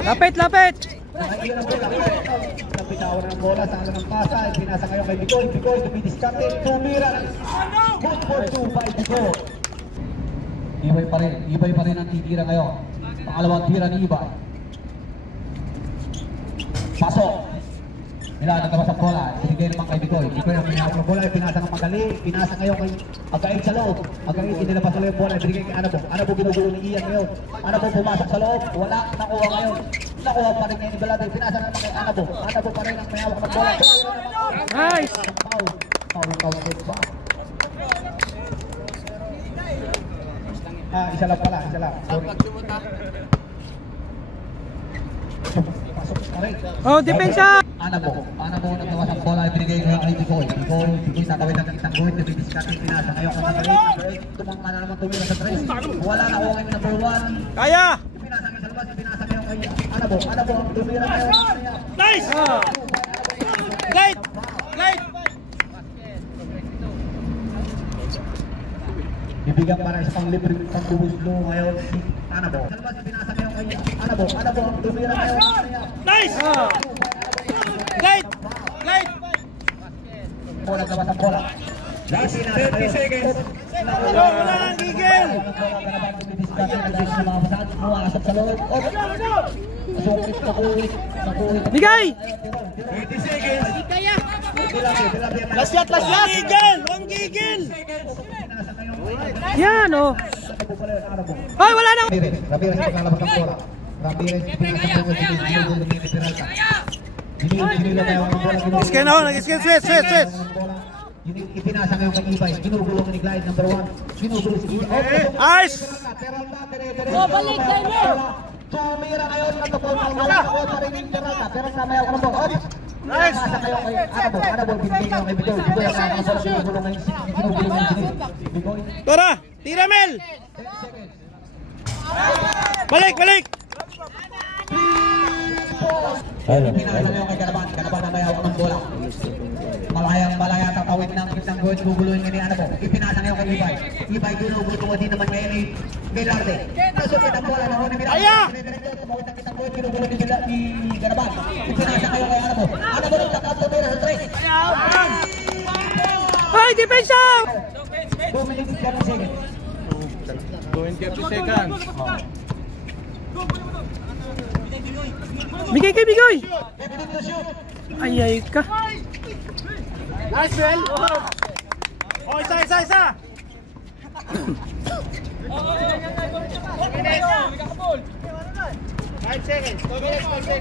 Lapit, lapit! Nakailan ang bola. Napitawan ng bola sa alam ng pasa. Pinasa ngayon kay Bigoy. Bigoy, tumidiskarte. Tumira. Good for 2 by Bigoy. Ibay pa rin ang titira ngayon. Pangalawang tira ni Ibay. Pasok. Nilalagay naman sa bola. Binigay naman kay Bigoy. Bigoy ang pinahawak ng bola. Pinasa ng madali. Pinasa ngayon kay Again sa loob. Again, inilabas sa loob yung bola. Binigay kay Anabo. Anabo ginugulo ni Ian ngayon. Anabo pumasok sa loob. Wala. Nakuha ngayon. Nakuha pa rin ngayon ni Balade. Pinasa naman kay Anabo. Anabo pa rin ang may hawak ng bola. Nice! Foul ba? Isa lang pala. Isa lang. Pasok pa rin. Oh, depensa! Anabo nagtawas ang bola. Binigay kay Bigoy. Bigoy sa kawin ng isang guhit. Nabidiskarte pinasa ngayon. Tumang ka na naman tumira sa 3. Wala na kuha ngayon number 1. Kaya! Pinasa ngayon sa labas. Pinasa ngayon kay Anabo ang tumira ngayon. Nice! Glide! Glide! Bibigyan para sa panglibre ng bubuslo ngayon si Anabo. Sa labas. Pinasa ngayon kay Anabo ang tumira ngayon. Nice! Glide! Glide! Bola labas ang bola. 30 seconds. Wala nang gigil! Pumasok sa loob. Bigay! 30 seconds. Lasyat! Ang gigil! Yan oh! Ay, wala nang! Ramirez naglalabas ng bola. Ramirez pinasang bola si Peralta. Scan ako, nag-scan, switch! Ipinasa ngayon kay Ibay. Ginugulo ni Glide number 1. Ginugulo si Ibay. Nice! Balik kayo! Tumira ngayon na tupon ang bola. Ako pa rin yung Peralta. Pero namayaw ka ng bola. Nice! Pinasa kayo kay Anabo. Binigay ngayon kay Bigoy. Bigoy ang nakakasal. Ginugulo ngayon si Bigoy. Tara! Tira, Mel! Balik! Pinasa ngayon kay Ganaban. Ganaban ang mayawak ng bola. Malaya tatawid ng isang goal. Guguluhin nga ni Anabo. Ipinasa ngayon kay Ibay. Ibay ginugulo din naman ngayon ni Velarde. Pasok ang bola. Aya! Tumawid ng isang goal. Ginugulo ni Ganaban. Ipinasa ngayon kay Anabo. Anabo rin takap tumira sa 3. Ay, depensa! 2 minutes 30 seconds. 20 seconds. Bigay kay Bigoy! Ay ka! Nice, Bell! Oh, isa! 5 seconds.